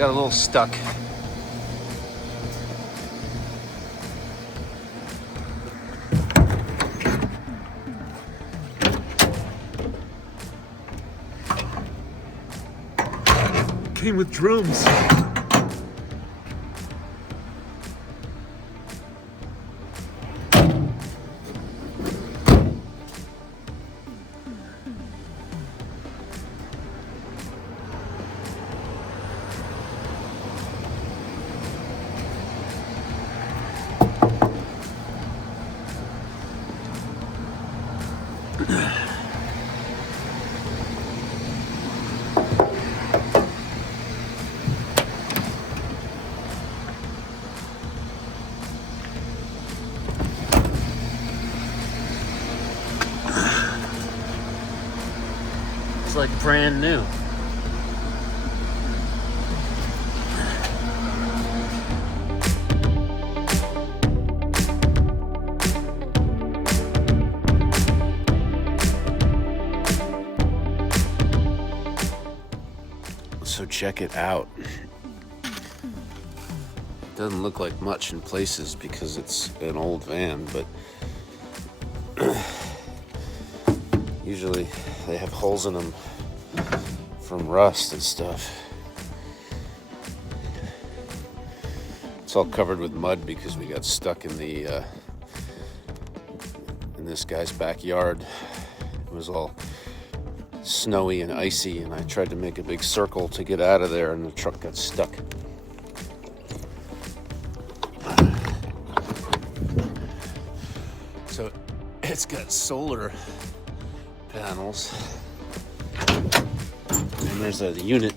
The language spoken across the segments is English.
got a little stuck. Came with drums. It's like brand new. So check it out. It doesn't look like much in places because it's an old van, but usually they have holes in them from rust and stuff. It's all covered with mud because we got stuck in the in this guy's backyard. It was all snowy and icy, and I tried to make a big circle to get out of there, and the truck got stuck. So it's got solar panels, and there's a unit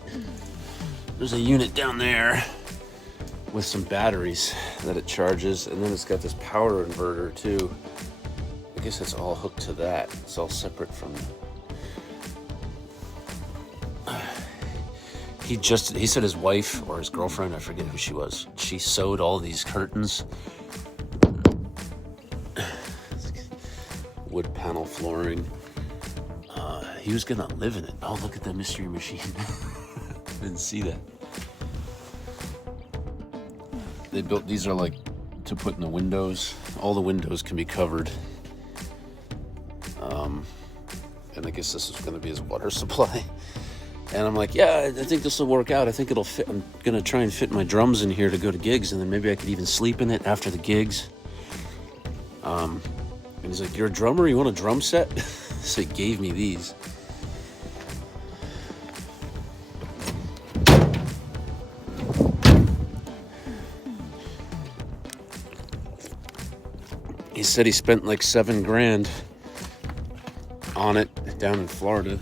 down there with some batteries that it charges, and then it's got this power inverter too. I guess it's all hooked to that. It's all separate from he said his wife or his girlfriend, I forget who she was, she sewed all these curtains, wood panel flooring. He was gonna live in it. Oh, look at that mystery machine. Didn't see that. They built, these are like to put in the windows. All the windows can be covered. And I guess this is gonna be his water supply. And I'm like, yeah, I think this will work out. I think it'll fit. I'm gonna try and fit my drums in here to go to gigs, and then maybe I could even sleep in it after the gigs. And he's like, you're a drummer? You want a drum set? So he gave me these. He said he spent like $7,000 on it down in Florida.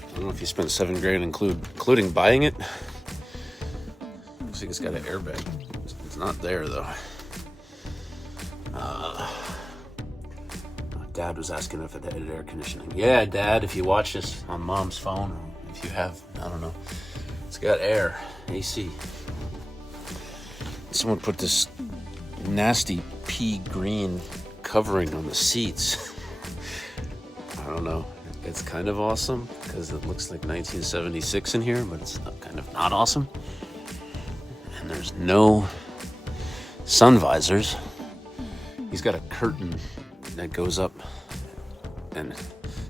I don't know if he spent $7,000 including buying it. Looks like it's got an airbag. It's not there though. Dad was asking if it had air conditioning. Yeah, Dad, if you watch this on Mom's phone, if you have, I don't know, it's got air, AC. Someone put this nasty pea green covering on the seats. I don't know. It's kind of awesome because it looks like 1976 in here, but it's kind of not awesome. And there's no sun visors. He's got a curtain that goes up and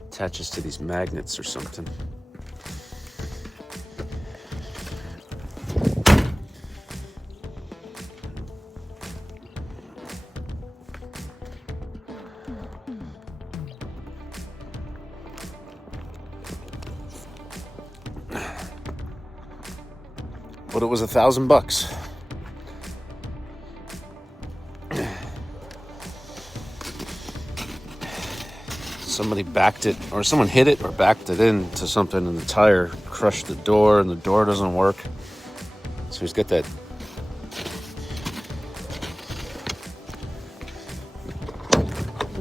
attaches to these magnets or something. But it was $1,000. Somebody backed it, or someone hit it or backed it into something, and the tire crushed the door, and the door doesn't work. So he's got that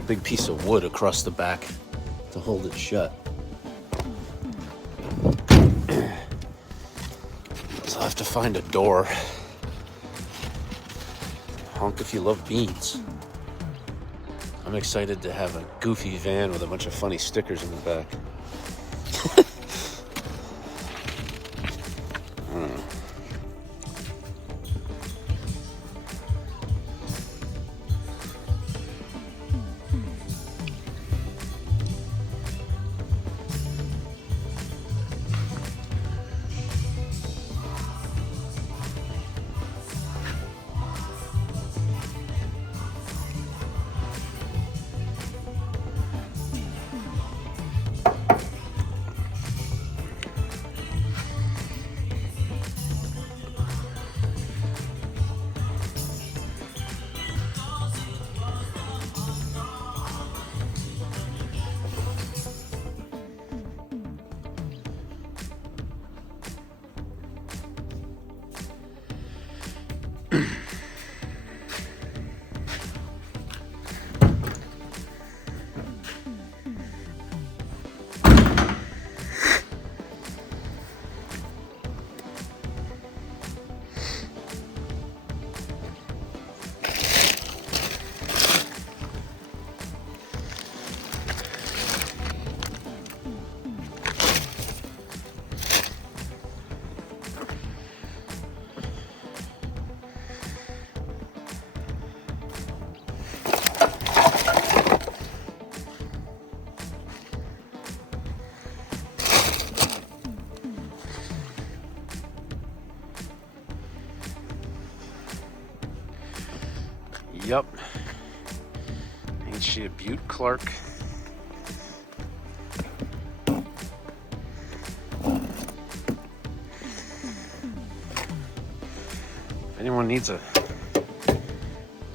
big piece of wood across the back to hold it shut. So I'll have to find a door. Honk if you love beans. I'm excited to have a goofy van with a bunch of funny stickers in the back. Yup. Ain't she a beaut, Clark? If anyone needs a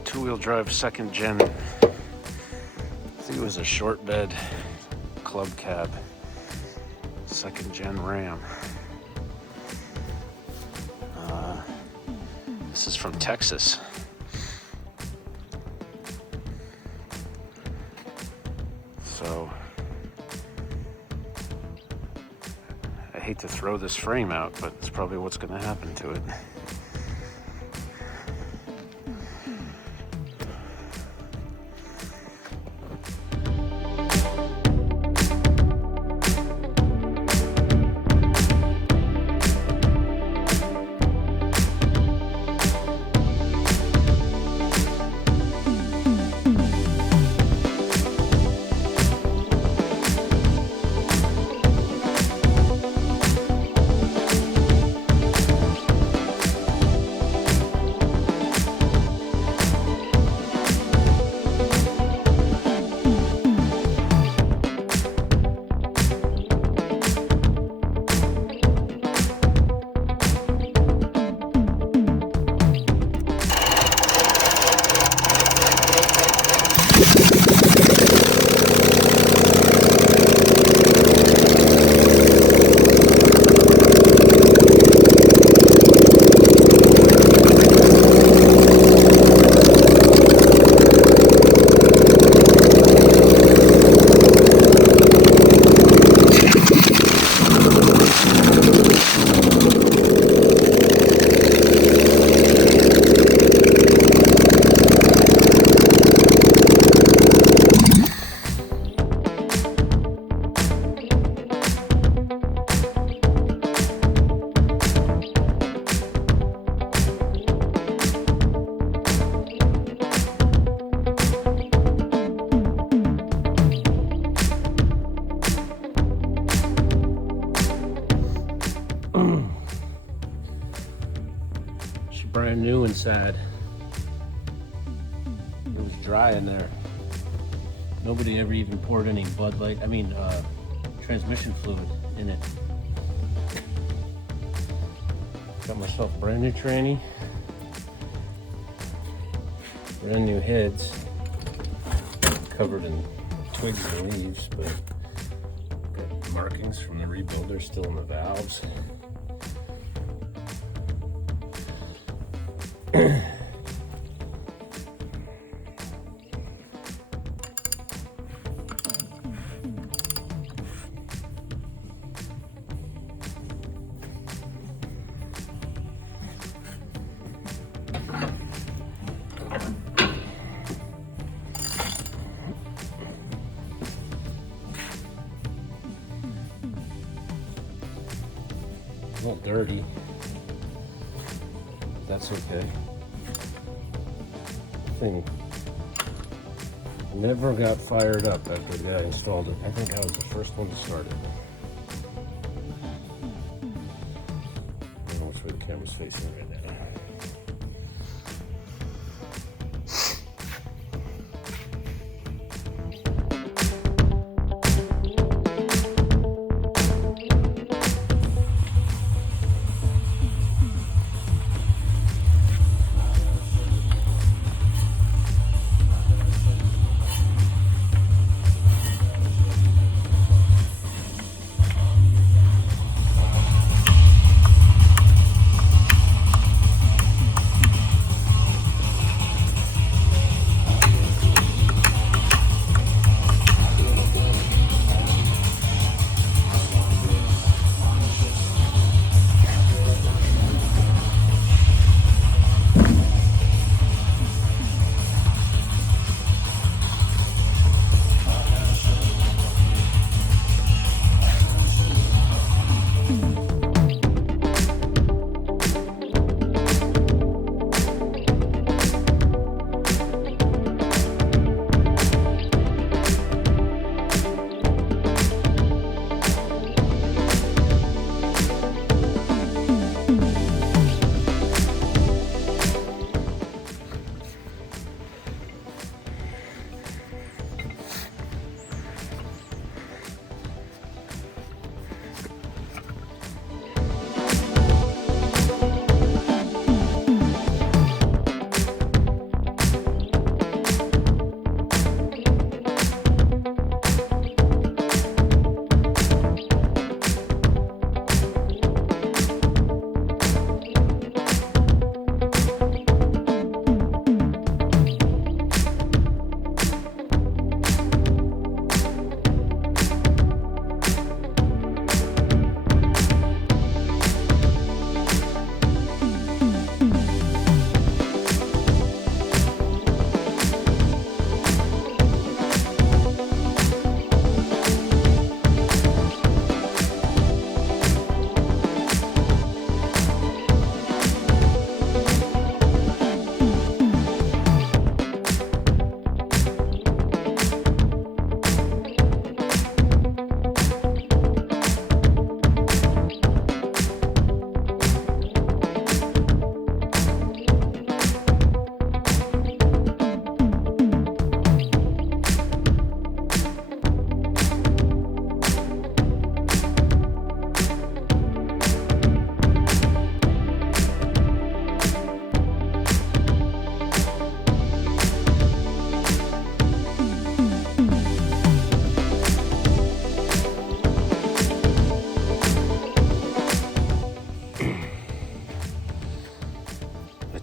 two-wheel drive second gen, I think it was a short bed club cab second gen Ram. This is from Texas. So I hate to throw this frame out, but it's probably what's going to happen to it. She's brand new inside. It was dry in there. Nobody ever even poured any Bud Light, transmission fluid in it. Got myself a brand new tranny. Brand new heads. Covered in twigs and leaves, but got markings from the rebuilder still in the valves. A little dirty. That's okay. Thing never got fired up after the guy installed it. I think I was the first one to start it. I don't know which way the camera's facing right now.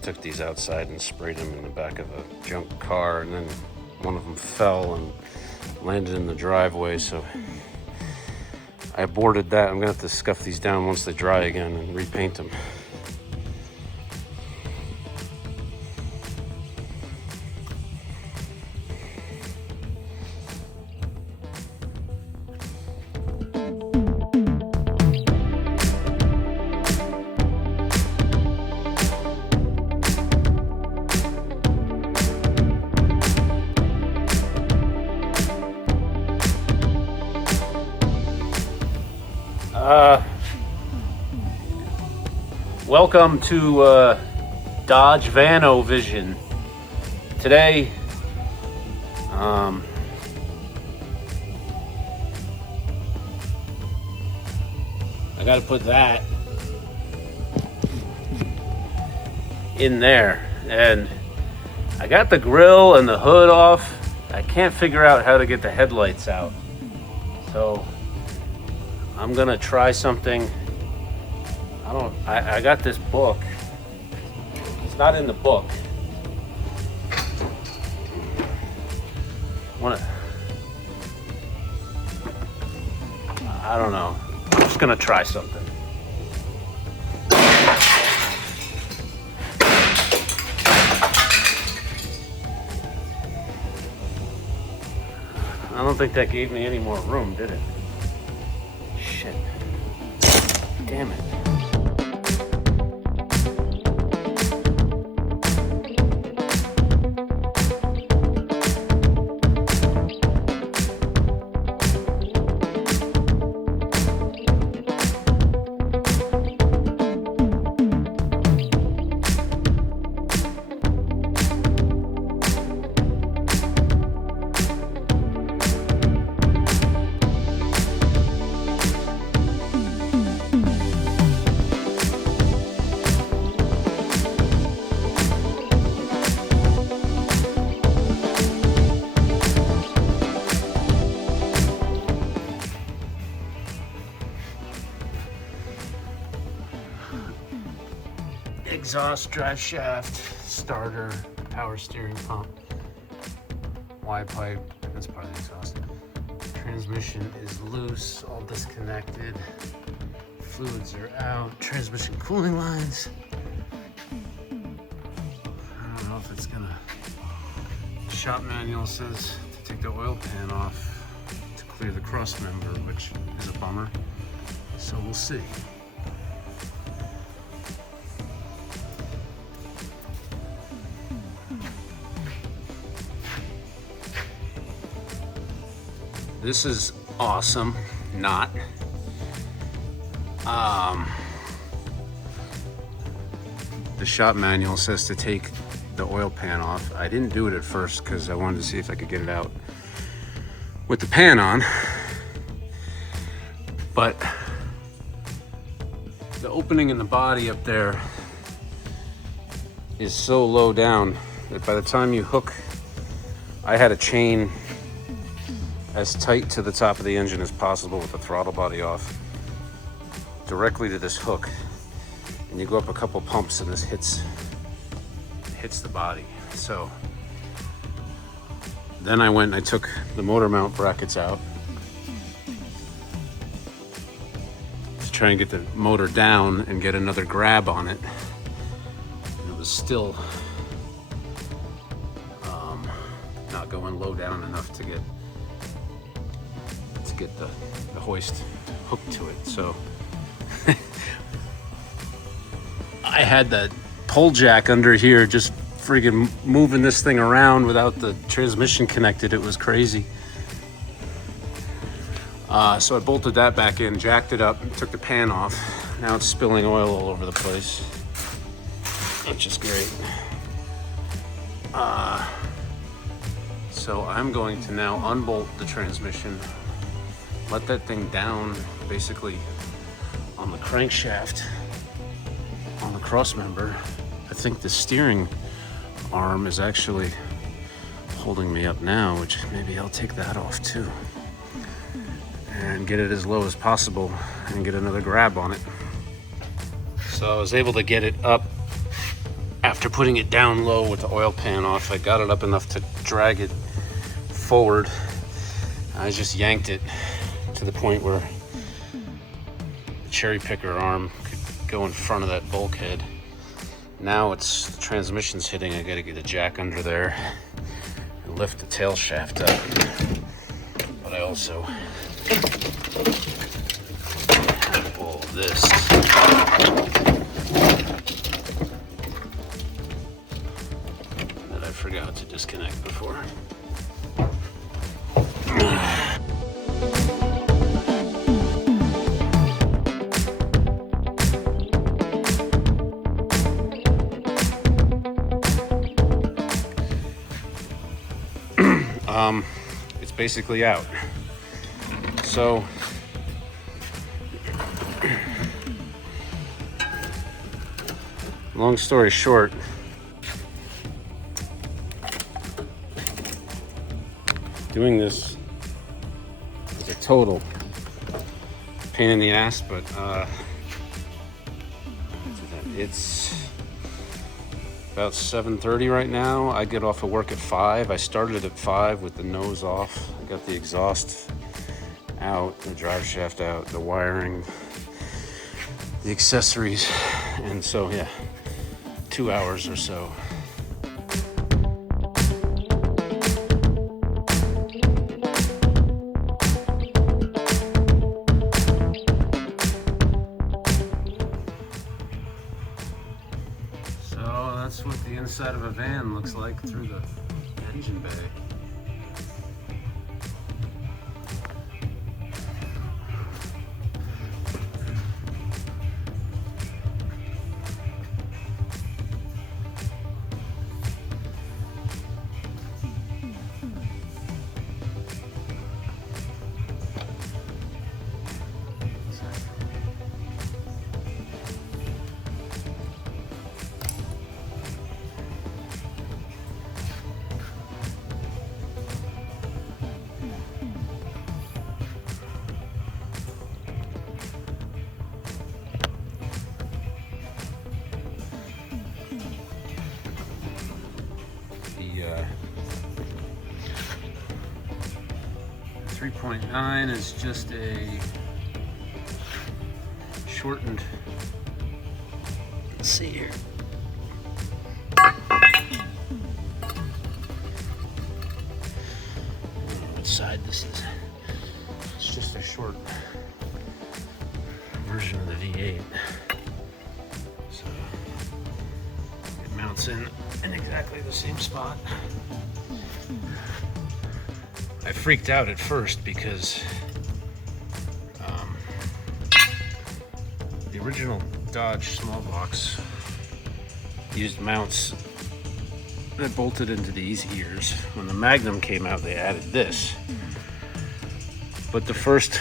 took these outside and sprayed them in the back of a junk car, and then one of them fell and landed in the driveway, so I aborted that. I'm gonna have to scuff these down once they dry again and repaint them. Welcome to Dodge Vano Vision. Today, I gotta put that in there, and I got the grill and the hood off. I can't figure out how to get the headlights out, so I'm gonna try something. I got this book. It's not in the book. I don't know. I'm just gonna try something. I don't think that gave me any more room, did it? Shit. Damn it. Exhaust, drive shaft, starter, power steering pump, Y pipe, that's part of the exhaust. Transmission is loose, all disconnected. Fluids are out, transmission cooling lines. I don't know if it's gonna, the shop manual says to take the oil pan off to clear the cross member, which is a bummer. So we'll see. This is awesome. Not. The shop manual says to take the oil pan off. I didn't do it at first because I wanted to see if I could get it out with the pan on. But the opening in the body up there is so low down that by the time you hook, I had a chain as tight to the top of the engine as possible with the throttle body off, directly to this hook, and you go up a couple pumps and this hits the body. So then I went and I took the motor mount brackets out to try and get the motor down and get another grab on it, and it was still not going low down enough to get the hoist hooked to it. So I had that pull jack under here just freaking moving this thing around without the transmission connected. It was crazy. So I bolted that back in, jacked it up, took the pan off. Now it's spilling oil all over the place, which is great. So I'm going to now unbolt the transmission, let that thing down basically on the crankshaft, on the cross member. I think the steering arm is actually holding me up now, which maybe I'll take that off too and get it as low as possible and get another grab on it. So I was able to get it up after putting it down low with the oil pan off, I got it up enough to drag it forward. I just yanked it to the point where the cherry picker arm could go in front of that bulkhead. Now it's the transmission's hitting. I gotta get a jack under there and lift the tail shaft up. But I also have all this. That I forgot to disconnect before. It's basically out. So long story short, doing this is a total pain in the ass, but it's about 7:30 right now. I get off of work at 5. I started at 5 with the nose off. I got the exhaust out, the drive shaft out, the wiring, the accessories, and so yeah, 2 hours or so. So that's what the inside of a van looks like through the engine bay. The 3.9 is just a shortened, let's see here. What side this is? It's just a short version of the V8. So it mounts in exactly the same spot. I freaked out at first because the original Dodge small blocks used mounts that bolted into these ears. When the Magnum came out, they added this. But the first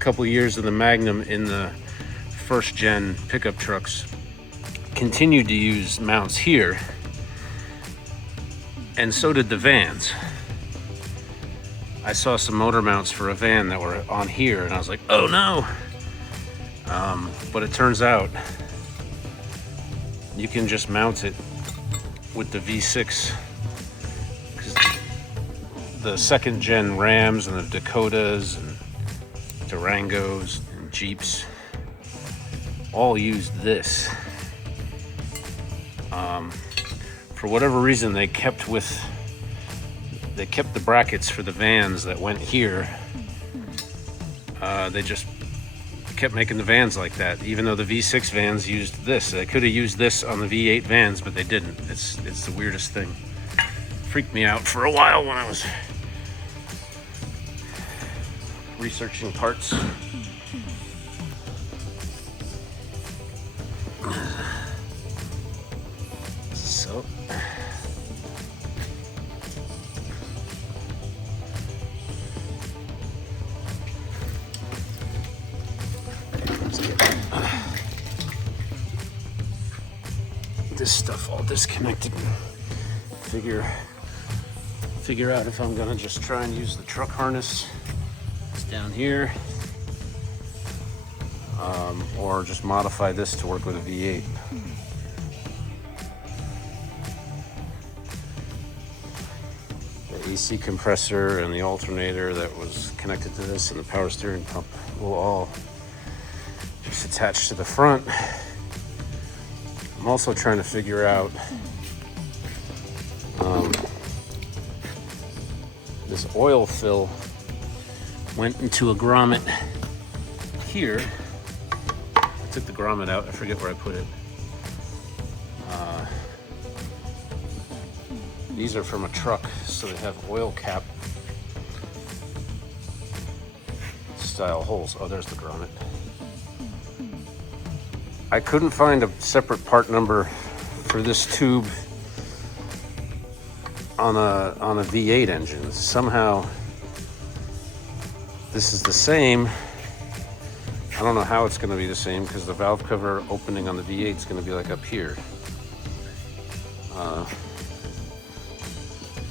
couple years of the Magnum in the first gen pickup trucks continued to use mounts here, and so did the vans. I saw some motor mounts for a van that were on here, and I was like, oh no. But it turns out you can just mount it with the V6. 'Cause the second gen Rams and the Dakotas and Durangos and Jeeps all used this. For whatever reason, they kept the brackets for the vans that went here. They just kept making the vans like that, even though the V6 vans used this. They could have used this on the V8 vans, but they didn't. It's the weirdest thing. Freaked me out for a while when I was researching parts. So this stuff all disconnected and figure out if I'm gonna just try and use the truck harness. It's down here, or just modify this to work with a V8. AC compressor and the alternator that was connected to this and the power steering pump will all just attach to the front. I'm also trying to figure out this oil fill went into a grommet here. I took the grommet out, I forget where I put it. These are from a truck, so they have oil cap style holes. Oh, there's the grommet. I couldn't find a separate part number for this tube on a V8 engine. Somehow this is the same. I don't know how it's going to be the same because the valve cover opening on the V8 is going to be like up here.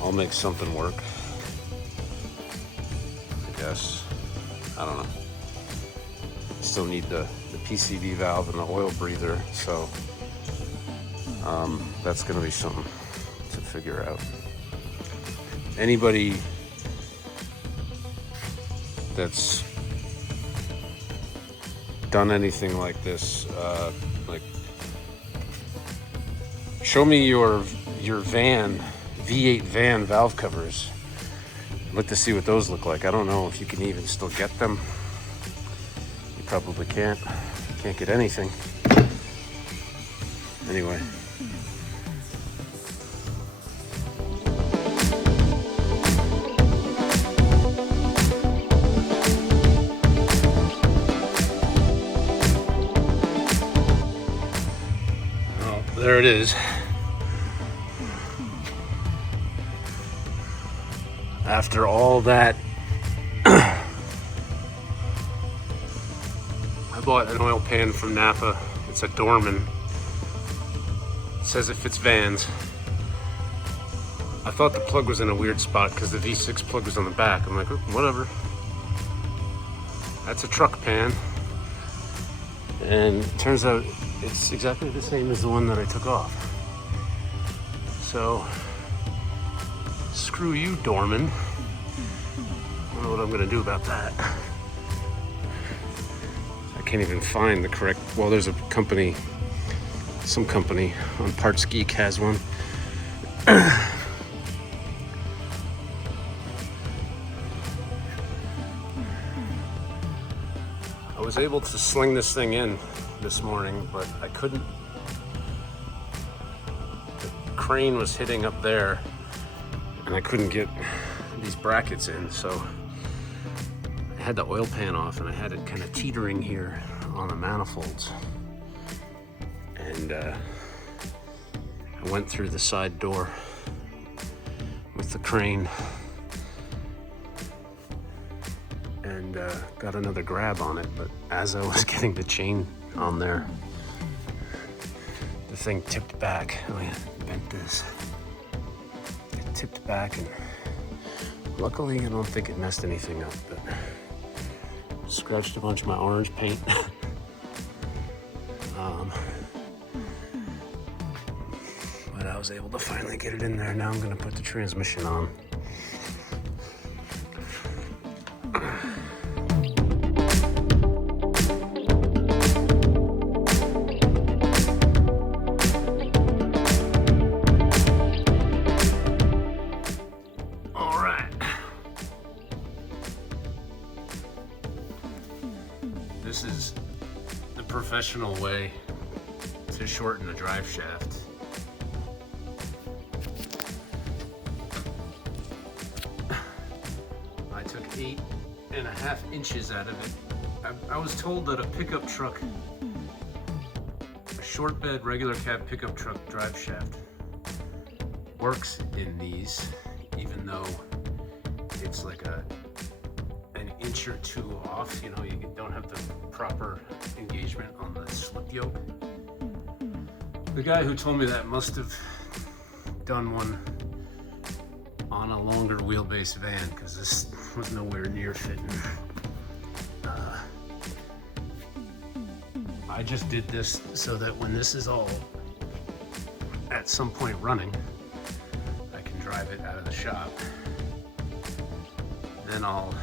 I'll make something work, I guess. I don't know. Still need the PCV valve and the oil breather, so that's going to be something to figure out. Anybody that's done anything like this, like, show me your van, V8 van valve covers. I'd like to see what those look like. I don't know if you can even still get them. You probably can't. You can't get anything. Anyway. Oh, there it is. After all that, I bought an oil pan from Napa. It's a Dorman. It says it fits vans. I thought the plug was in a weird spot because the V6 plug was on the back. I'm like, oh, whatever. That's a truck pan. And it turns out it's exactly the same as the one that I took off. So, screw you, Dorman. I don't know what I'm gonna do about that. I can't even find the correct, well, there's a company, some company on Parts Geek has one. I was able to sling this thing in this morning, but I couldn't. The crane was hitting up there and I couldn't get these brackets in, so I had the oil pan off and I had it kind of teetering here on the manifolds. And I went through the side door with the crane and got another grab on it, but as I was getting the chain on there, the thing tipped back. Oh yeah, bent this. It tipped back, and luckily I don't think it messed anything up, but scratched a bunch of my orange paint. But I was able to finally get it in there. Now I'm gonna put the transmission on. This is the professional way to shorten a drive shaft. I took 8.5 inches out of it. I was told that a pickup truck, a short bed regular cab pickup truck drive shaft works in these, even though it's like an inch or two off. You know, you don't have the proper engagement on the slip yoke. The guy who told me that must have done one on a longer wheelbase van, because this was nowhere near fitting. I just did this so that when this is all at some point running, I can drive it out of the shop then I'll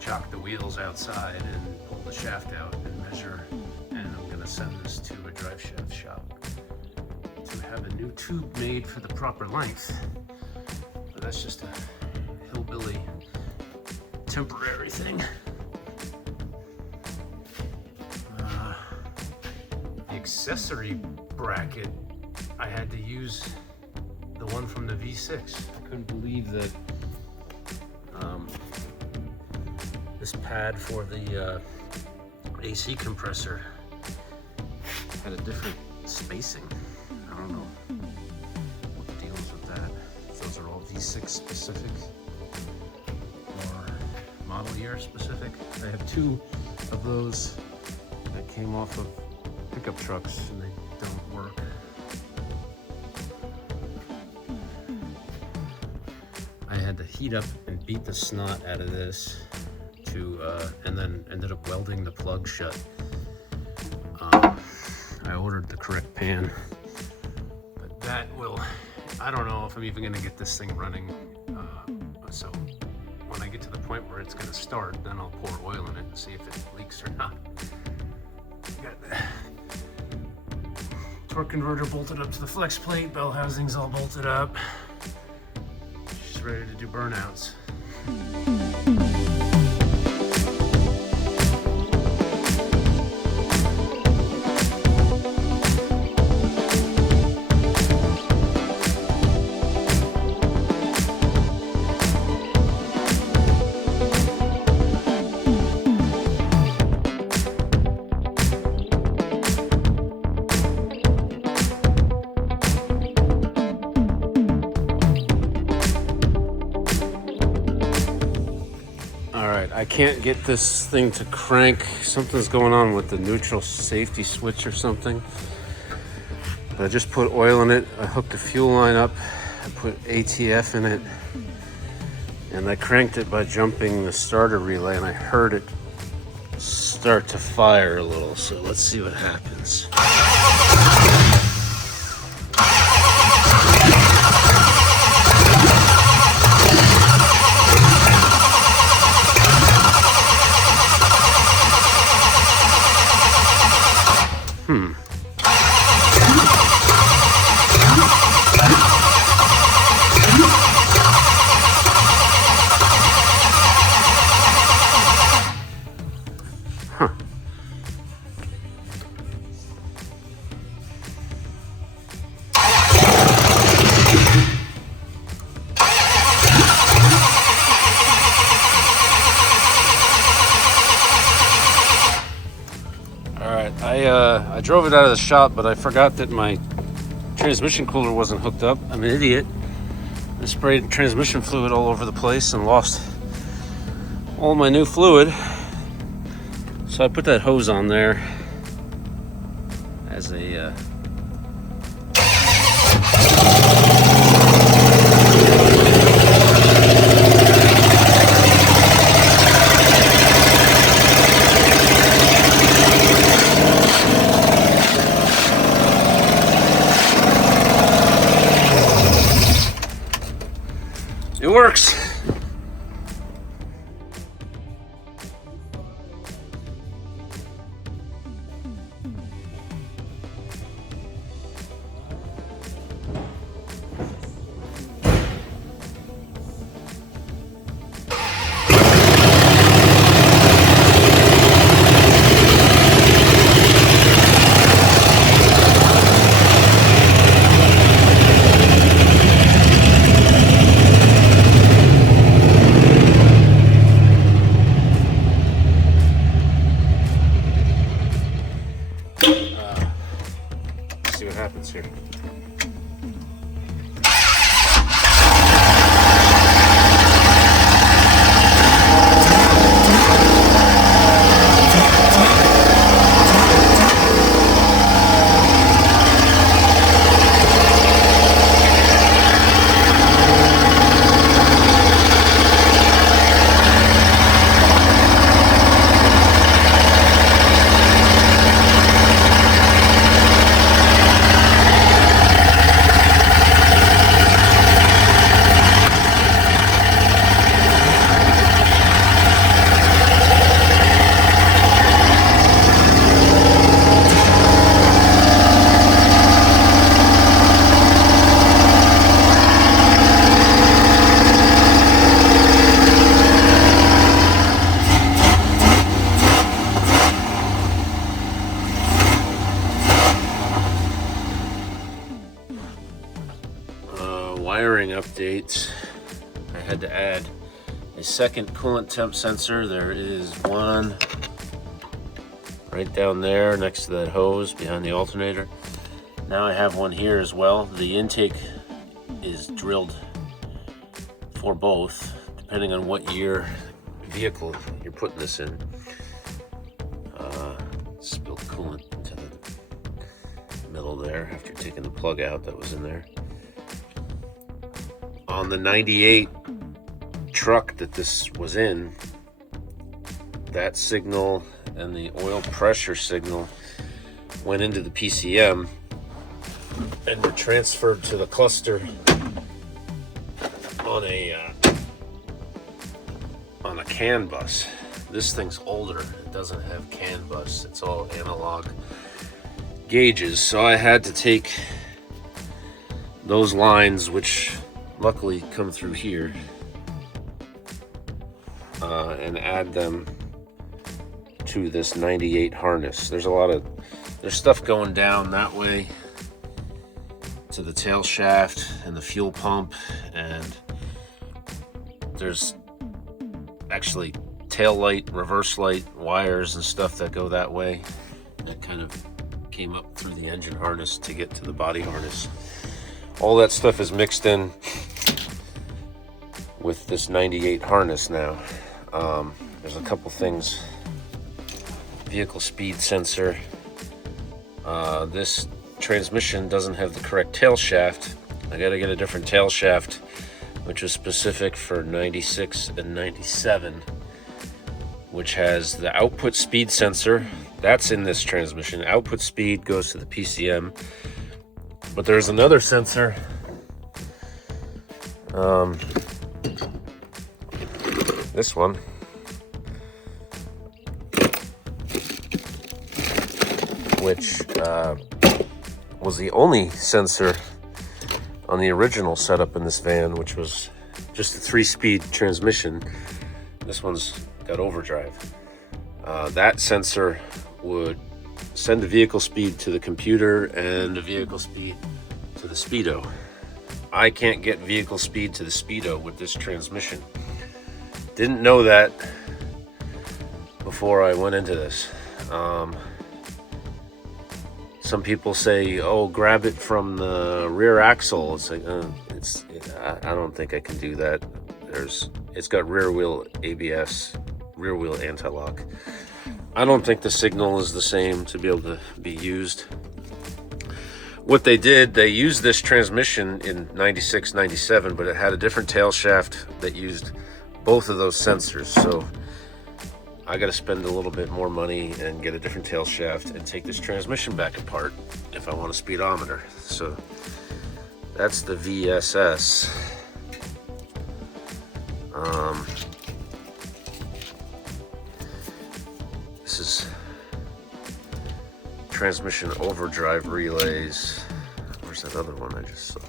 chock the wheels outside and pull the shaft out and measure, and I'm gonna send this to a drive shaft shop to have a new tube made for the proper length. But that's just a hillbilly temporary thing. The accessory bracket, I had to use the one from the V6. I couldn't believe that this pad for the AC compressor had a different spacing. I don't know what the deal is with that. If those are all V6 specific or model year specific. I have two of those that came off of pickup trucks and they don't work. I had to heat up and beat the snot out of this to, and then ended up welding the plug shut. I ordered the correct pan, but that will, I don't know if I'm even gonna get this thing running. So when I get to the point where it's gonna start, then I'll pour oil in it and see if it leaks or not. Got the torque converter bolted up to the flex plate, bell housing's all bolted up. She's ready to do burnouts. I can't get this thing to crank. Something's going on with the neutral safety switch or something. But I just put oil in it. I hooked the fuel line up. I put ATF in it. And I cranked it by jumping the starter relay, and I heard it start to fire a little. So let's see what happens. I drove it out of the shop, but I forgot that my transmission cooler wasn't hooked up. I'm an idiot. I sprayed transmission fluid all over the place and lost all my new fluid. So I put that hose on there as a it works. See what happens here. wiring updates. I had to add a second coolant temp sensor. There is one right down there next to that hose behind the alternator. Now I have one here as well. The intake is drilled for both, depending on what year vehicle you're putting this in. Spilled coolant into the middle there after taking the plug out that was in there. On the 98 truck that this was in, that signal and the oil pressure signal went into the PCM and were transferred to the cluster on a CAN bus. This thing's older. It doesn't have CAN bus. It's all analog gauges. So I had to take those lines, which luckily come through here, and add them to this 98 harness. There's stuff going down that way to the tail shaft and the fuel pump, and there's actually tail light, reverse light wires and stuff that go that way that kind of came up through the engine harness to get to the body harness. All that stuff is mixed in with this 98 harness now. There's a couple things. Vehicle speed sensor. This transmission doesn't have the correct tail shaft. I gotta get a different tail shaft, which is specific for 96 and 97, which has the output speed sensor. That's in this transmission. Output speed goes to the PCM, but there's another sensor. This one. Which was the only sensor on the original setup in this van, which was just a 3-speed transmission. This one's got overdrive. That sensor would send the vehicle speed to the computer and the vehicle speed to the speedo. I can't get vehicle speed to the speedo with this transmission. Didn't know that before I went into this. Some people say, "Oh, grab it from the rear axle." It's like, I don't think I can do that. It's got rear wheel ABS, rear wheel anti-lock. I don't think the signal is the same to be able to be used. What they did, they used this transmission in 96, 97, but it had a different tail shaft that used both of those sensors. So I got to spend a little bit more money and get a different tail shaft and take this transmission back apart if I want a speedometer. So that's the VSS. This is transmission overdrive relays. Where's that other one I just saw?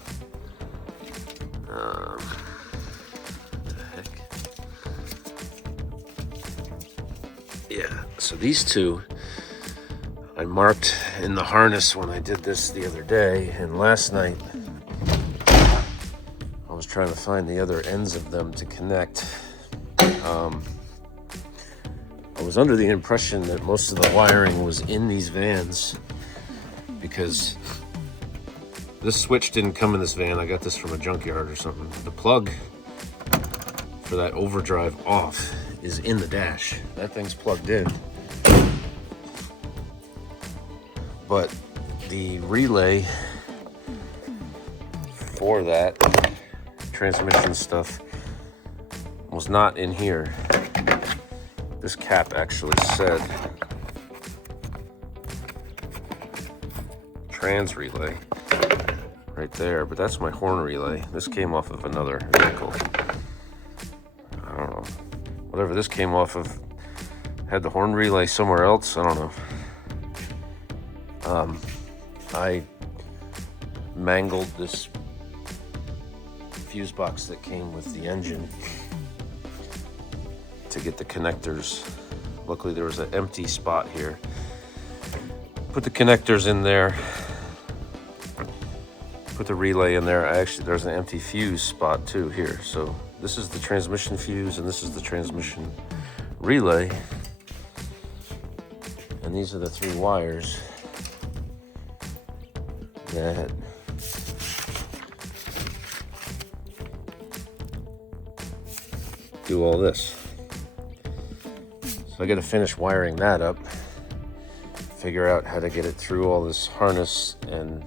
What the heck? Yeah, so these two I marked in the harness when I did this the other day, and last night I was trying to find the other ends of them to connect. I was under the impression that most of the wiring was in these vans because this switch didn't come in this van. I got this from a junkyard or something. The plug for that overdrive off is in the dash. That thing's plugged in. But the relay for that transmission stuff was not in here. This cap actually said trans relay right there, but that's my horn relay. This came off of another vehicle. I don't know. Whatever this came off of had the horn relay somewhere else. I don't know. I mangled this fuse box that came with the engine to get the connectors. Luckily there was an empty spot here. Put the connectors in there, put the relay in there. There's an empty fuse spot too here. So this is the transmission fuse and this is the transmission relay. And these are the 3 wires that do all this. So I got to finish wiring that up, figure out how to get it through all this harness, and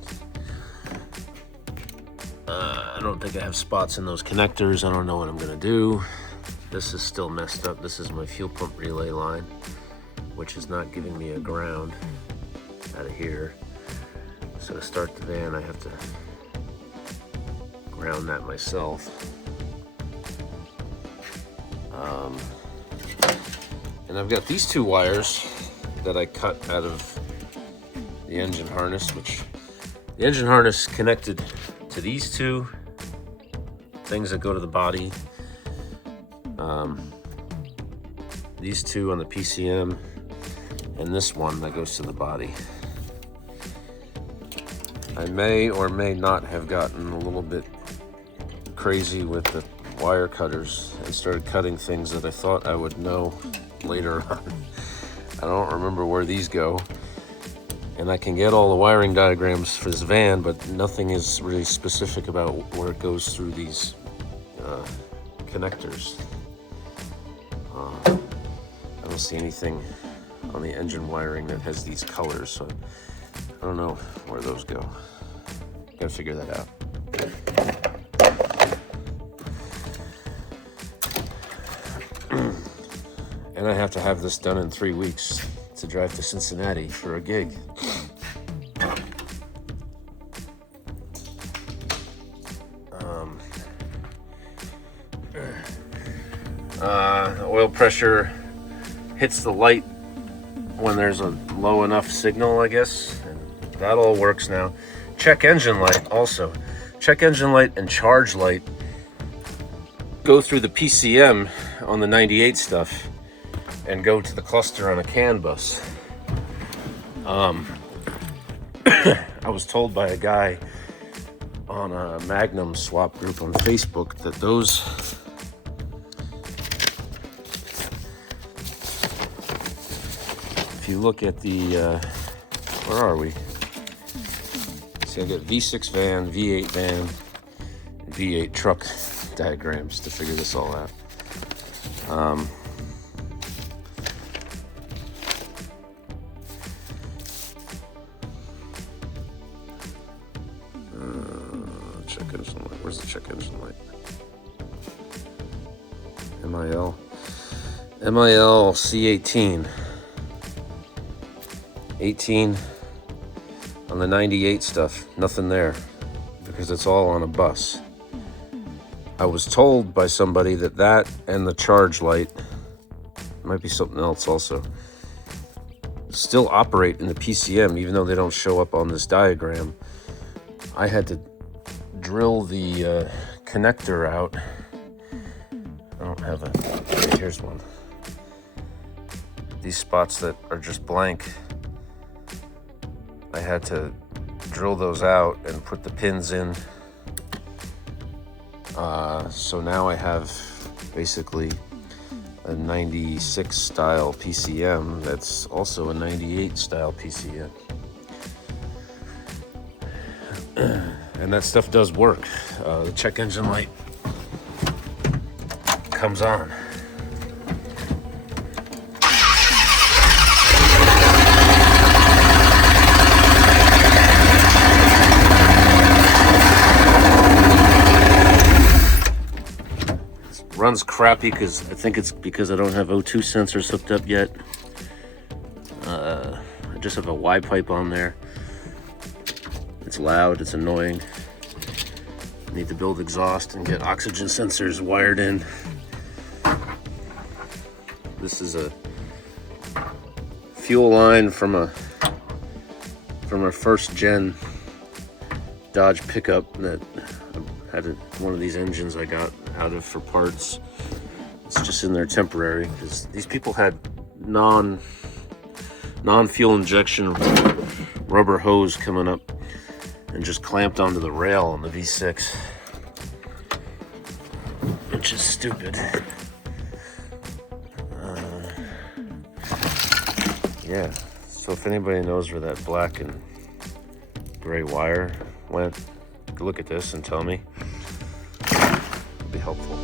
I don't think I have spots in those connectors. I don't know what I'm gonna do. This is still messed up. This is my fuel pump relay line, which is not giving me a ground out of here. So to start the van, I have to ground that myself. And I've got these 2 wires that I cut out of the engine harness, which the engine harness connected to these 2 things that go to the body. These 2 on the PCM, and this one that goes to the body. I may or may not have gotten a little bit crazy with the wire cutters and started cutting things that I thought I would know later on. I don't remember where these go, and I can get all the wiring diagrams for this van, but nothing is really specific about where it goes through these connectors. I don't see anything on the engine wiring that has these colors, so I don't know where those go. Gotta figure that out. And I have to have this done in 3 weeks to drive to Cincinnati for a gig. The oil pressure hits the light when there's a low enough signal, I guess, and that all works now. Check engine light also. Check engine light and charge light go through the PCM on the 98 stuff and go to the cluster on a CAN bus. I was told by a guy on a Magnum swap group on Facebook that those if you look at the where are we? See, I got V6 van, V8 van, and V8 truck diagrams to figure this all out. Check engine light. Where's the check engine light? MIL C18. 18 on the 98 stuff. Nothing there because it's all on a bus. I was told by somebody that that and the charge light, might be something else also, still operate in the PCM even though they don't show up on this diagram. I had to drill the connector out. I don't have a, here's one. These spots that are just blank, I had to drill those out and put the pins in. So now I have basically a 96 style PCM that's also a 98 style PCM. And that stuff does work. The check engine light comes on. Runs crappy because I think it's because I don't have O2 sensors hooked up yet. I just have a Y pipe on there. It's loud, it's annoying. I need to build exhaust and get oxygen sensors wired in. This is a fuel line from a first gen Dodge pickup that had one of these engines I got out of for parts. It's just in there temporary because these people had non-fuel injection rubber hose coming up and just clamped onto the rail on the V6, which is stupid. Yeah, so if anybody knows where that black and gray wire went, look at this and tell me. It'd be helpful.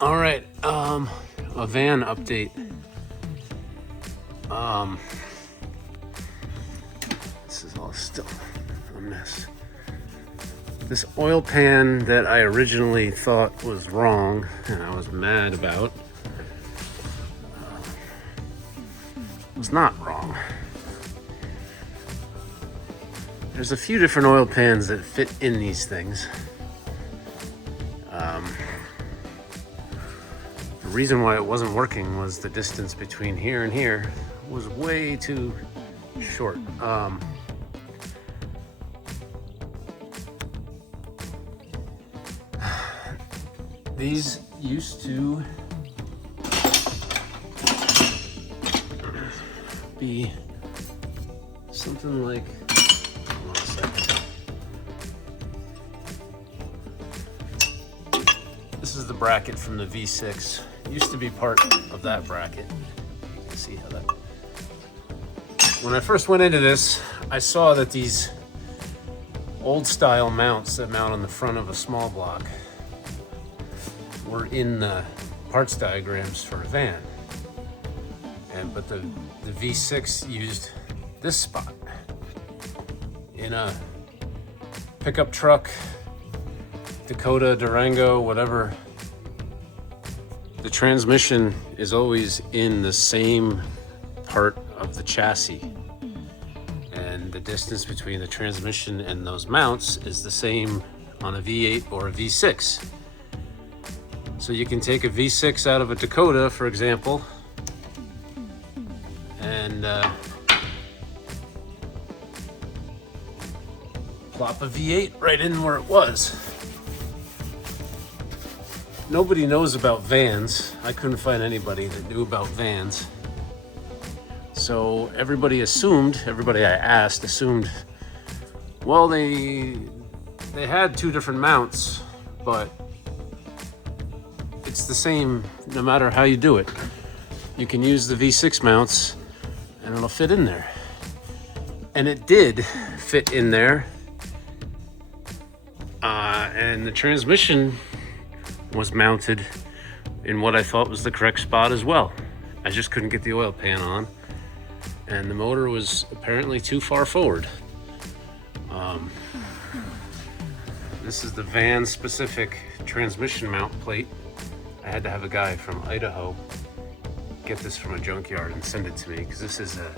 All right, a van update. This is all still a mess. This oil pan that I originally thought was wrong and I was mad about was not wrong. There's a few different oil pans that fit in these things. The reason why it wasn't working was the distance between here and here was way too short. These used to be something like, hold on a second. This is the bracket from the V6. Used to be part of that bracket. You can see how that. When I first went into this, I saw that these old style mounts that mount on the front of a small block were in the parts diagrams for a van. But the V6 used this spot in a pickup truck, Dakota, Durango, whatever. The transmission is always in the same part of the chassis, and the distance between the transmission and those mounts is the same on a V8 or a V6. So you can take a V6 out of a Dakota, for example, and plop a V8 right in where it was. Nobody knows about vans. I couldn't find anybody that knew about vans. So everybody I asked assumed, well, they had two different mounts, but it's the same no matter how you do it. You can use the V6 mounts and it'll fit in there. And it did fit in there. And the transmission was mounted in what I thought was the correct spot as well. I just couldn't get the oil pan on, and the motor was apparently too far forward. This is the van specific transmission mount plate. I had to have a guy from Idaho get this from a junkyard and send it to me, because this is a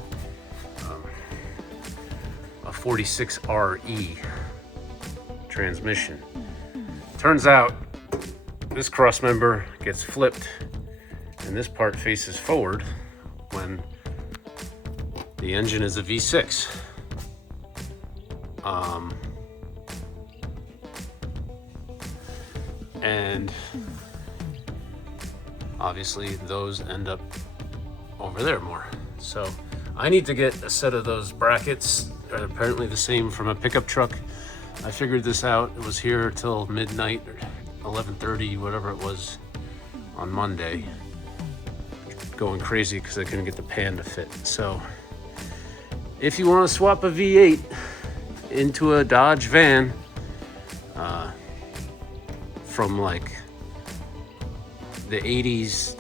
46RE transmission. Turns out this cross member gets flipped and this part faces forward when the engine is a V6. And obviously those end up over there more. So I need to get a set of those brackets. They're apparently the same from a pickup truck. I figured this out. It was here till midnight or 11:30, whatever it was, on Monday. Going crazy because I couldn't get the pan to fit. So if you want to swap a V8 into a Dodge van from like the 80s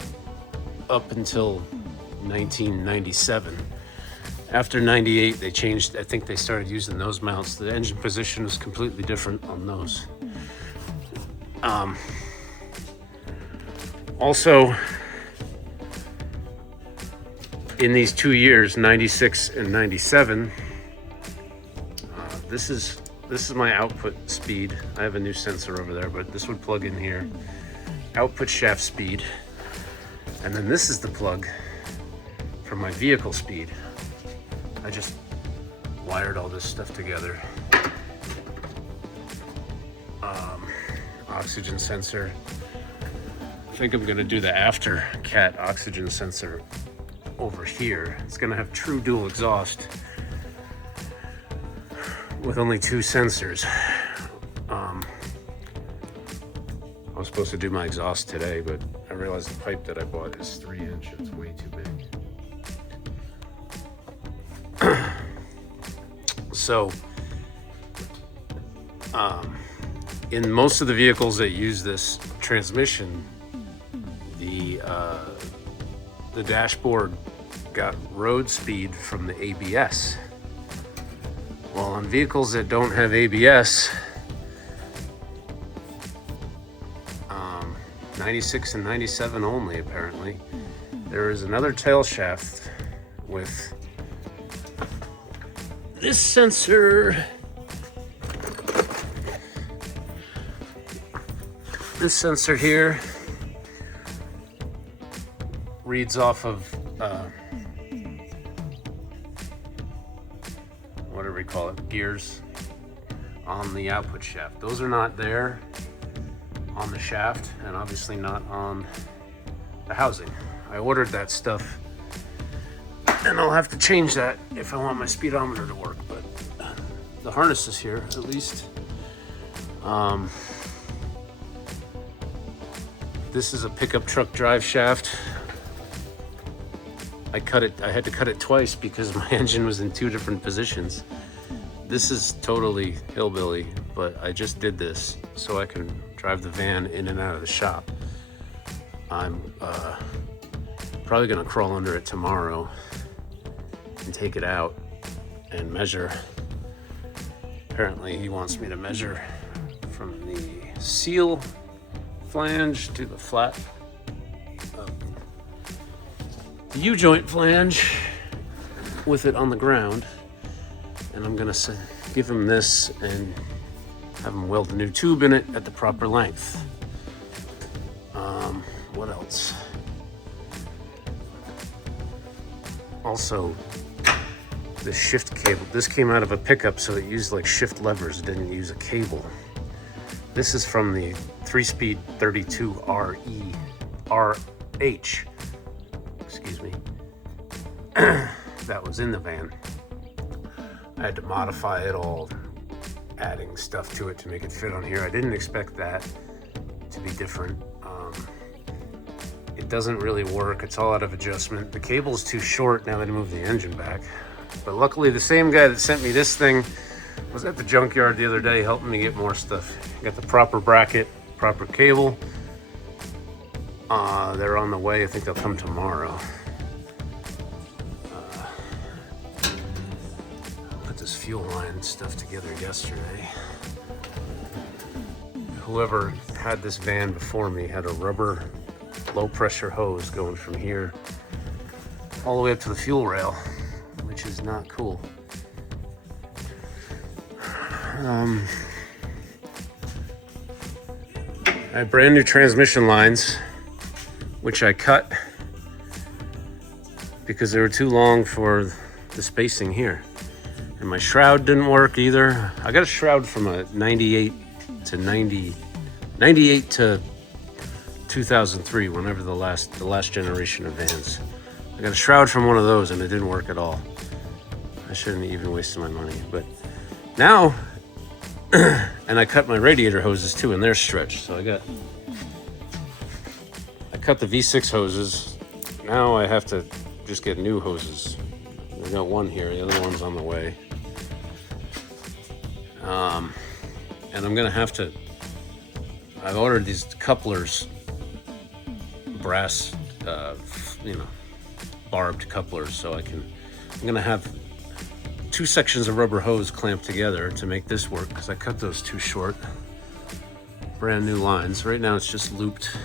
up until 1997. After 98, they changed. I think they started using those mounts. The engine position was completely different on those. Also, in these 2 years, 96 and 97, this is my output speed. I have a new sensor over there, but this would plug in here. Output shaft speed. And then this is the plug for my vehicle speed. I just wired all this stuff together. Oxygen sensor. I think I'm gonna do the after cat oxygen sensor over here. It's gonna have true dual exhaust with only 2 sensors. I was supposed to do my exhaust today, but I realized the pipe that I bought is 3-inch. It's way too big. So, in most of the vehicles that use this transmission, the dashboard got road speed from the ABS. Well, on vehicles that don't have ABS, 96 and 97 only apparently, there is another tail shaft with this sensor. This sensor here reads off of whatever we call it, gears on the output shaft. Those are not there on the shaft, and obviously not on the housing. I ordered that stuff, and I'll have to change that if I want my speedometer to work, but the harness is here at least. This is a pickup truck drive shaft. I had to cut it twice because my engine was in 2 different positions. This is totally hillbilly, but I just did this so I can drive the van in and out of the shop. I'm probably gonna crawl under it tomorrow and take it out and measure. Apparently he wants me to measure from the seal flange to the flat the U-joint flange with it on the ground, and I'm gonna give him this and have him weld a new tube in it at the proper length. What else? Also, the shift cable. This came out of a pickup, so it used like shift levers. It didn't use a cable. This is from the 3-speed 32RE-RH. Excuse me. That was in the van. I had to modify it all, adding stuff to it to make it fit on here. I didn't expect that to be different. It doesn't really work. It's all out of adjustment. The cable's too short now that I moved the engine back. But luckily, the same guy that sent me this thing was at the junkyard the other day helping me get more stuff. Got the proper bracket, proper cable. They're on the way. I think they'll come tomorrow. Put this fuel line stuff together yesterday. Whoever had this van before me had a rubber low pressure hose going from here all the way up to the fuel rail, which is not cool. I have brand new transmission lines, which I cut because they were too long for the spacing here. And my shroud didn't work either. I got a shroud from a 98 to 2003, whenever the last generation of vans. I got a shroud from one of those and it didn't work at all. I shouldn't have even wasted my money. But now, and I cut my radiator hoses too, and they're stretched. So I cut the V6 hoses. Now I have to just get new hoses. I got one here, the other one's on the way. And I'm gonna have to, I've ordered these couplers, brass, barbed couplers, so I'm gonna have 2 sections of rubber hose clamped together to make this work, because I cut those too short. Brand new lines. Right now it's just looped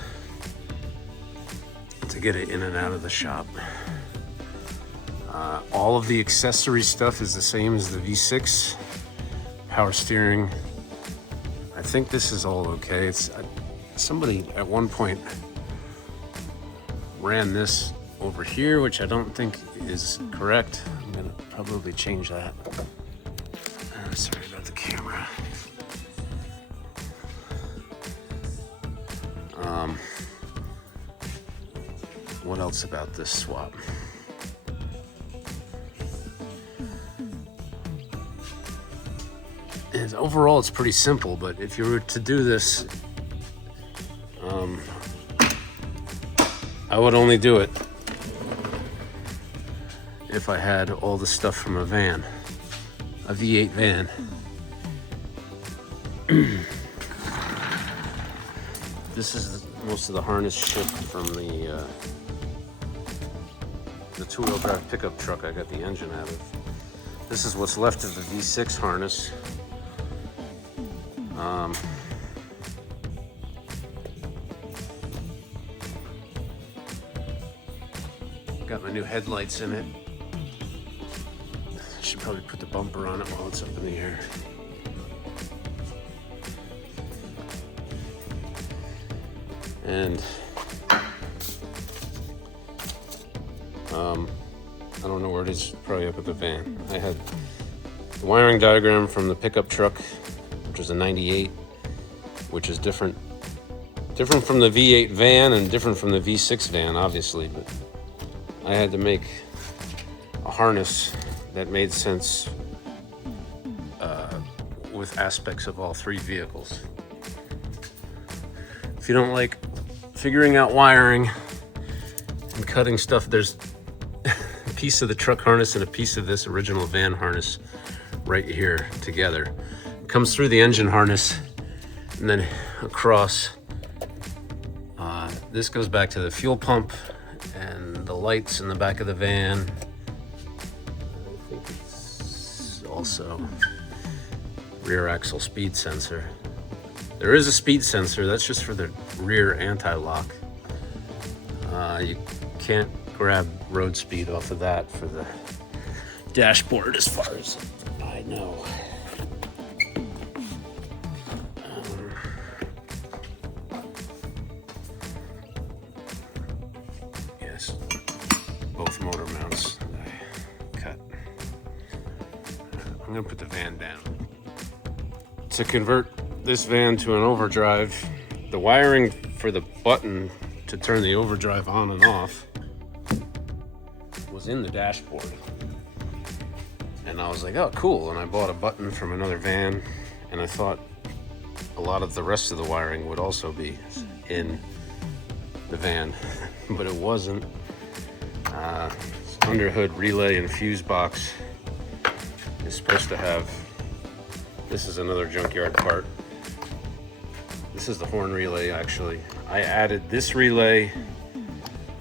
to get it in and out of the shop. All of the accessory stuff is the same as the V6. Power steering. I think this is all okay. Somebody at one point ran this over here, which I don't think is correct. I'm gonna probably change that. Sorry about the camera. What else about this swap? And overall, it's pretty simple, but if you were to do this, I would only do it if I had all the stuff from a van, a V8 van. This is most of the harness shipped from the two-wheel drive pickup truck I got the engine out of. This is what's left of the V6 harness. Got my new headlights in it. I should probably put the bumper on it while it's up in the air. And I don't know where it is, probably up at the van. I had the wiring diagram from the pickup truck, which is a 98, which is different from the V8 van and different from the V6 van, obviously, but I had to make a harness that made sense with aspects of all 3 vehicles. If you don't like figuring out wiring and cutting stuff, there's a piece of the truck harness and a piece of this original van harness right here together. It comes through the engine harness and then across. This goes back to the fuel pump and the lights in the back of the van. I think it's also rear axle speed sensor. There is a speed sensor, that's just for the rear anti-lock. You can't grab road speed off of that for the dashboard as far as I know. Yes, both motor mounts I cut. I'm gonna put the van down. To convert this van to an overdrive, the wiring for the button to turn the overdrive on and off was in the dashboard. And I was like, oh, cool. And I bought a button from another van, and I thought a lot of the rest of the wiring would also be in the van, but it wasn't. Underhood relay and fuse box is supposed to have, this is another junkyard part. This is the horn relay, actually. I added this relay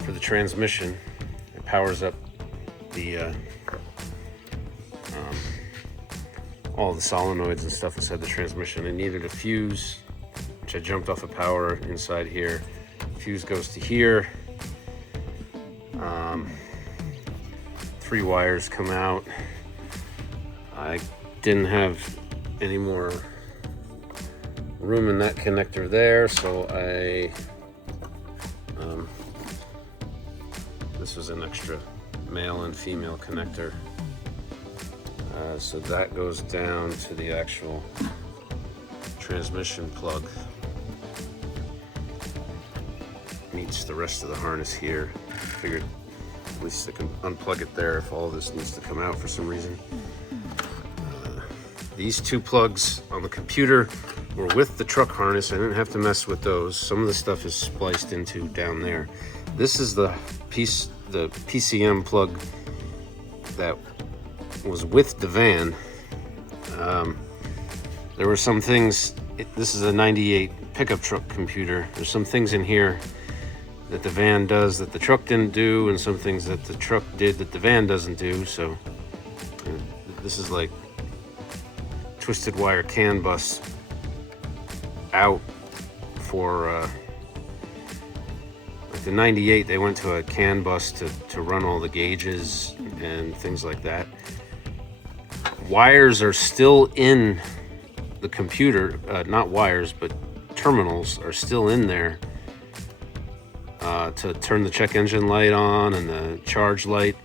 for the transmission. It powers up the all the solenoids and stuff inside the transmission. It needed a fuse, which I jumped off of power inside here. Fuse goes to here. 3 wires come out. I didn't have any more room in that connector there, so this was an extra male and female connector. So that goes down to the actual transmission plug. meets the rest of the harness here. Figured at least I can unplug it there if all this needs to come out for some reason. These two plugs on the computer were with the truck harness. I didn't have to mess with those. Some of the stuff is spliced into down there. This is the PCM plug that was with the van. There were some things, this is a 98 pickup truck computer. There's some things in here that the van does that the truck didn't do, and some things that the truck did that the van doesn't do. So this is like twisted wire CAN bus out for like the 98. They went to a CAN bus to run all the gauges and things like that. Wires are still in the computer, not wires, but terminals are still in there to turn the check engine light on and the charge light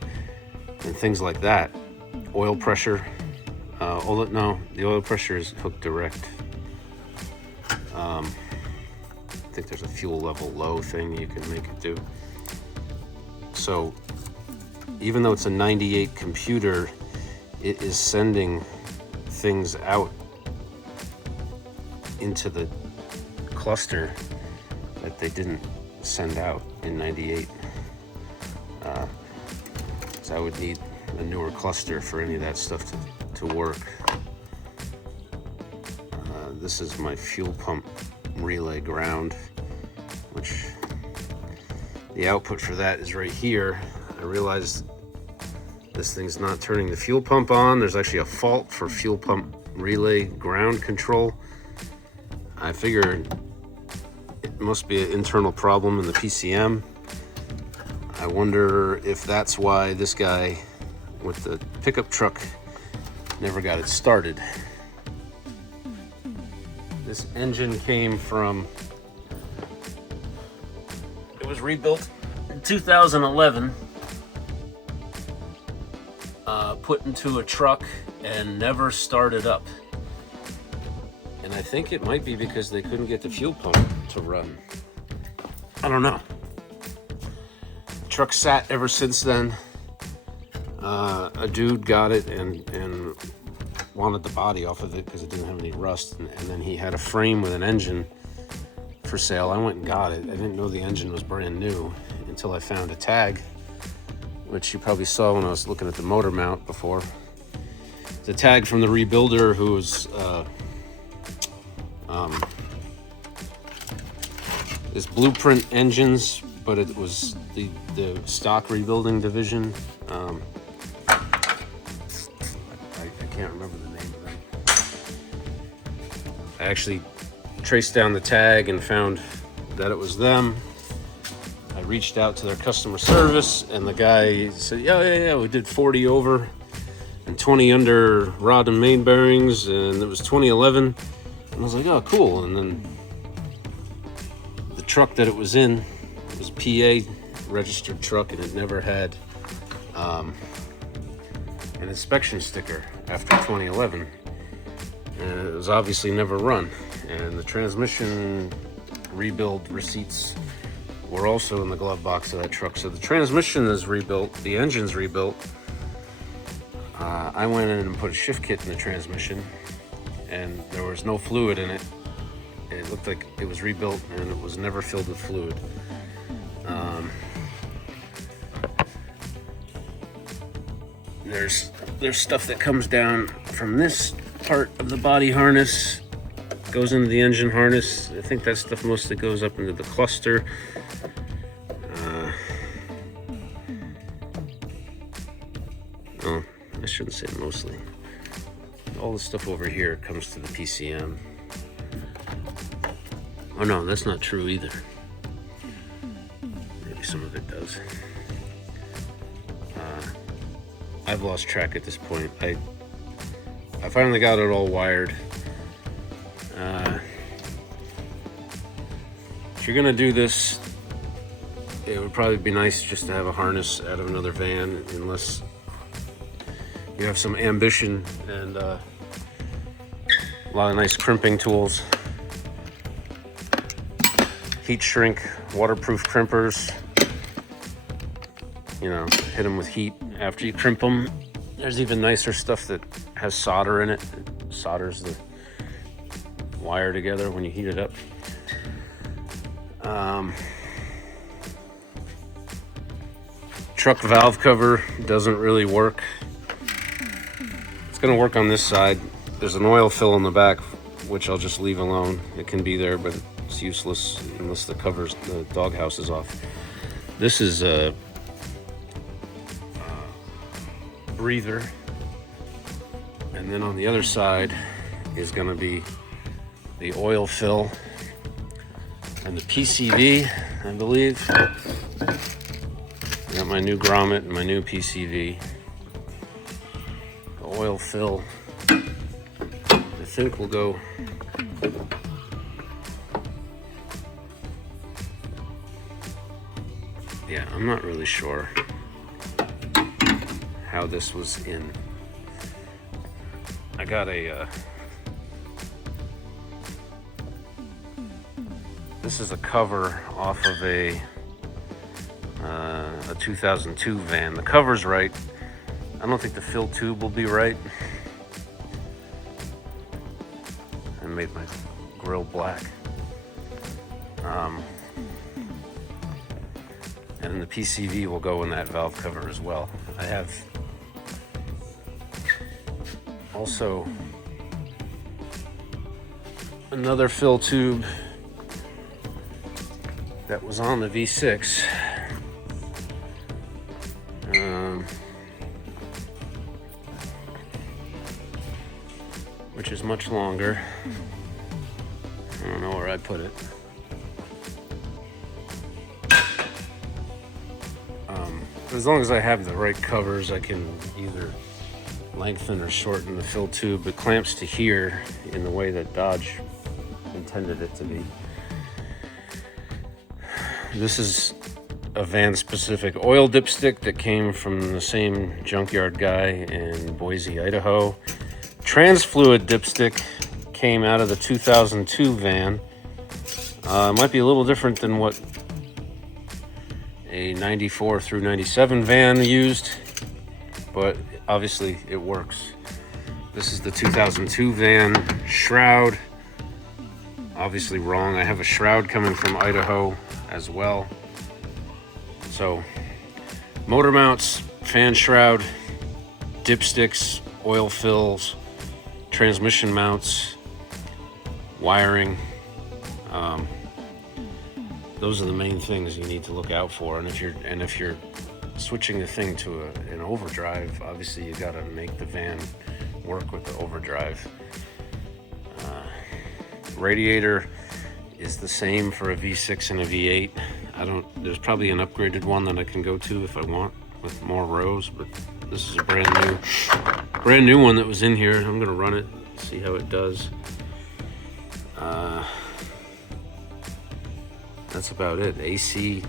and things like that. Oil pressure. No, the oil pressure is hooked direct. I think there's a fuel level low thing you can make it do. So even though it's a 98 computer, it is sending things out into the cluster that they didn't send out in 98. So I would need a newer cluster for any of that stuff to work. This is my fuel pump relay ground, which the output for that is right here. I realized this thing's not turning the fuel pump on. There's actually a fault for fuel pump relay ground control. I figured it must be an internal problem in the PCM. I wonder if that's why this guy with the pickup truck never got it started. This engine came from, it was rebuilt in 2011, put into a truck and never started up. And I think it might be because they couldn't get the fuel pump to run. I don't know. The truck sat ever since then. A dude got it and wanted the body off of it because it didn't have any rust, and then he had a frame with an engine for sale. I went and got it. I didn't know the engine was brand new until I found a tag, which you probably saw when I was looking at the motor mount before. It's a tag from the rebuilder who's is Blueprint Engines, but it was the stock rebuilding division. I can't remember the name of them. I actually traced down the tag and found that it was them. I reached out to their customer service, and the guy said, yeah, we did 40 over and 20 under rod and main bearings, and it was 2011. And I was like, oh, cool. And then the truck that it was in, it was a PA registered truck, and it never had an inspection sticker after 2011. And it was obviously never run. And the transmission rebuild receipts were also in the glove box of that truck. So the transmission is rebuilt, the engine's rebuilt. I went in and put a shift kit in the transmission, and there was no fluid in it. It looked like it was rebuilt, and it was never filled with fluid. There's stuff that comes down from this part of the body harness, goes into the engine harness. I think that stuff mostly goes up into the cluster. I shouldn't say mostly. All the stuff over here comes to the PCM. Oh no, that's not true either. Maybe some of it does. I've lost track at this point. I finally got it all wired. If you're gonna do this, it would probably be nice just to have a harness out of another van, unless you have some ambition and a lot of nice crimping tools. heat shrink, waterproof crimpers. You know, hit them with heat after you crimp them. There's even nicer stuff that has solder in it. It solders the wire together when you heat it up. Truck valve cover doesn't really work. It's gonna work on this side. There's an oil fill in the back, which I'll just leave alone. It can be there, but it's useless unless the doghouse is off. This is a breather, and then on the other side is going to be the oil fill and the PCV, I believe. I got my new grommet and my new PCV. The oil fill, I think, will go yeah, I'm not really sure how this was in. I got a this is a cover off of a 2002 van. The cover's right. I don't think the fill tube will be right. I made my grill black. And the PCV will go in that valve cover as well. I have also another fill tube that was on the V6. Which is much longer. I don't know where I put it. As long as I have the right covers, I can either lengthen or shorten the fill tube. It clamps to here in the way that Dodge intended it to be. This is a van-specific oil dipstick that came from the same junkyard guy in Boise, Idaho. Trans-fluid dipstick came out of the 2002 van. It might be a little different than what a 94 through 97 van used, but obviously it works. This is the 2002 van shroud. Obviously wrong. I have a shroud coming from Idaho as well. So motor mounts, fan shroud, dipsticks, oil fills, transmission mounts, wiring. Those are the main things you need to look out for. And if you're switching the thing to an overdrive, obviously you got to make the van work with the overdrive. Radiator is the same for a V6 and a V8. There's probably an upgraded one that I can go to if I want with more rows, but this is a brand new one that was in here. I'm gonna run it, see how it does. That's about it. AC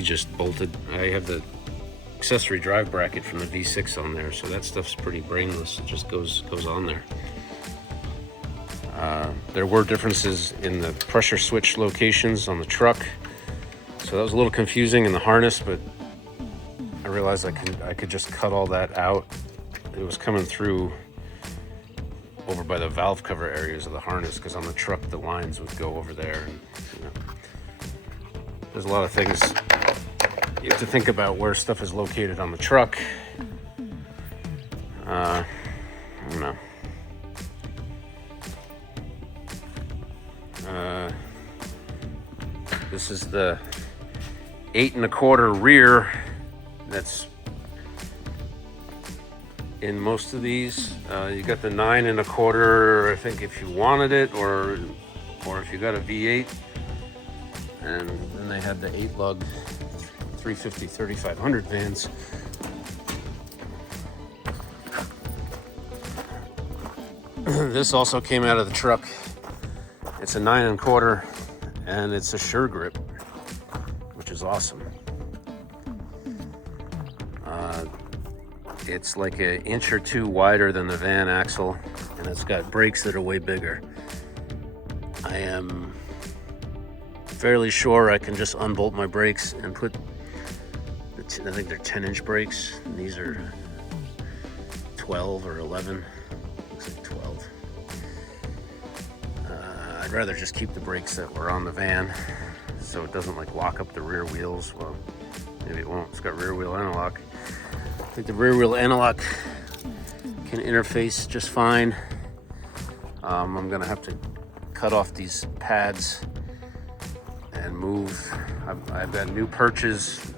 just bolted. I have the accessory drive bracket from the V6 on there, so that stuff's pretty brainless. It just goes on there. There were differences in the pressure switch locations on the truck, so that was a little confusing in the harness, but I realized I could just cut all that out. It was coming through over by the valve cover areas of the harness, because on the truck the lines would go over there, and there's a lot of things you have to think about where stuff is located on the truck. I don't know. This is the 8 1/4 rear that's in most of these. You got the 9 1/4, I think, if you wanted it, or if you got a V8. And then they had the 8-lug 350 3500 vans. This also came out of the truck. It's a 9 1/4, and it's a Sure Grip, which is awesome. It's like an inch or two wider than the van axle, and it's got brakes that are way bigger. I am fairly sure I can just unbolt my brakes and put, I think they're 10-inch brakes, and these are 12 or 11, looks like 12. I'd rather just keep the brakes that were on the van so it doesn't like lock up the rear wheels. Well, maybe it won't, it's got rear wheel anti-lock. I think the rear wheel anti-lock can interface just fine. I'm gonna have to cut off these pads and move. I've got new perches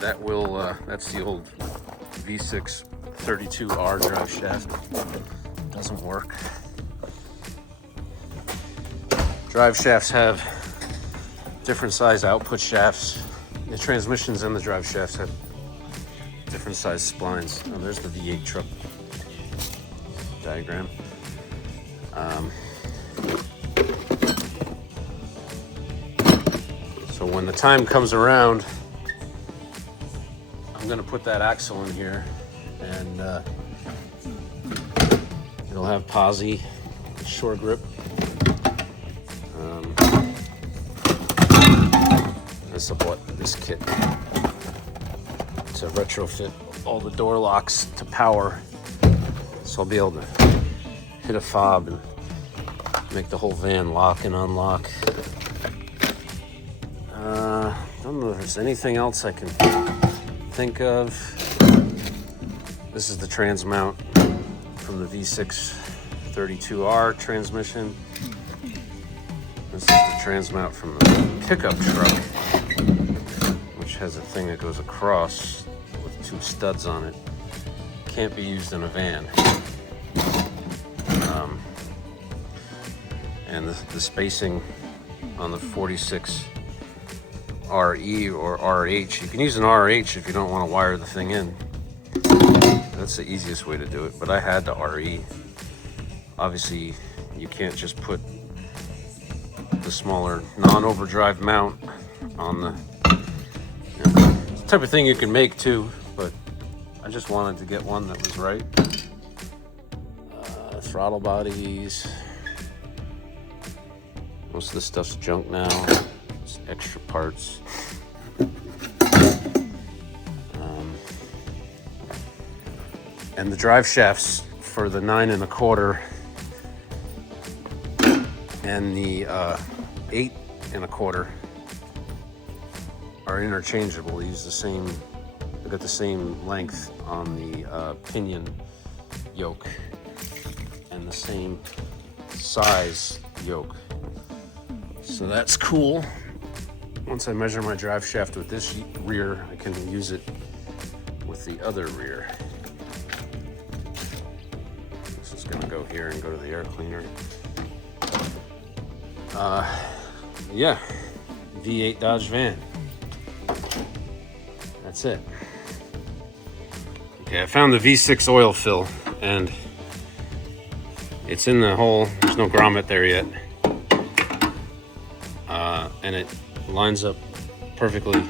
that will, that's the old V6 32R drive shaft. Doesn't work. Drive shafts have different size output shafts. The transmissions and the drive shafts have different size splines. Oh, there's the V8 truck diagram. So when the time comes around, I'm gonna put that axle in here, and it'll have posi, shore grip. This kit to retrofit all the door locks to power, so I'll be able to hit a fob and make the whole van lock and unlock. Don't know if there's anything else I can think of. This is the trans mount from the V6 32R transmission. This is the trans mount from the pickup truck, which has a thing that goes across with 2 studs on it. Can't be used in a van. And the spacing on the 46 RE or RH, you can use an RH if you don't want to wire the thing in. That's the easiest way to do it, but I had the RE. Obviously, you can't just put the smaller non-overdrive mount on the, it's the type of thing you can make too, but I just wanted to get one that was right. Throttle bodies. Most of this stuff's junk now. It's extra parts. And the drive shafts for the 9 1/4 and the 8 1/4 are interchangeable. They use the same, they got the same length on the pinion yoke and the same size yoke. So that's cool. Once I measure my drive shaft with this rear, I can use it with the other rear. This is gonna go here and go to the air cleaner. Yeah, V8 Dodge van. That's it. Okay, I found the V6 oil fill, and it's in the hole. There's no grommet there yet. And it lines up perfectly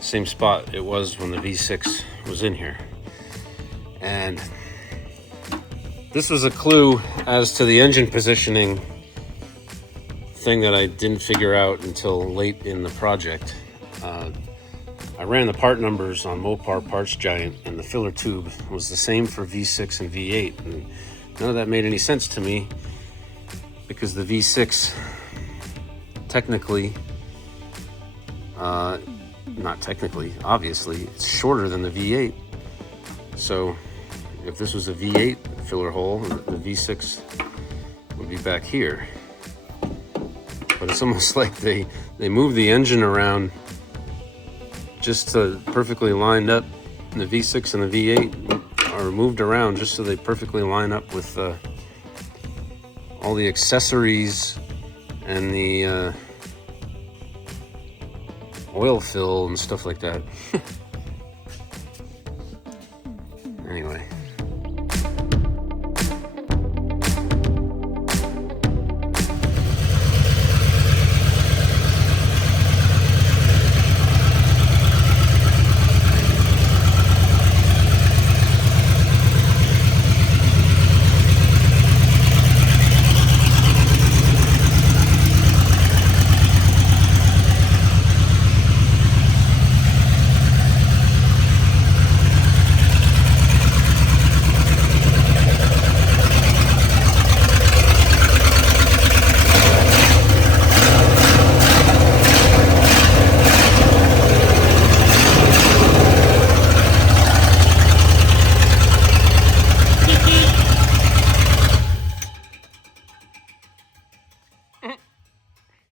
same spot it was when the V6 was in here. And this was a clue as to the engine positioning thing that I didn't figure out until late in the project. I ran the part numbers on Mopar Parts Giant, and the filler tube was the same for V6 and V8, and none of that made any sense to me because the V6 technically, not technically, obviously, it's shorter than the V8. So if this was a V8 filler hole, the V6 would be back here. But it's almost like they moved the engine around just to perfectly line up. The V6 and the V8 are moved around just so they perfectly line up with all the accessories and the oil fill and stuff like that. Anyway.